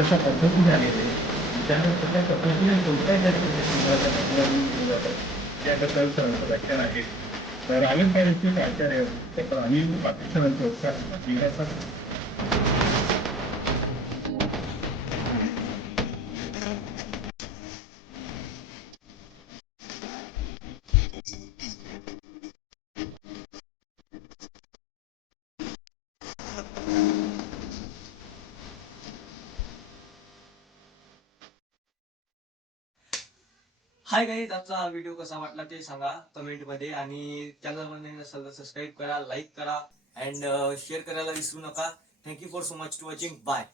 कशा पद्धतीने आलेले त्यामुळे कशा पद्धतीने कोणत्या याबद्दल व्याख्यान आहे. तर आम्ही पाहिजे आचार्य आम्ही पाकिस्तानाचा हाय गाईज, आजचा हा व्हिडिओ कसा वाटला ते सांगा कमेंट मध्ये. आणि चॅनल मध्ये नसेल तर सबस्क्राईब करा, लाईक करा अँड शेअर करायला विसरू नका. Thank you for so much to watching. Bye.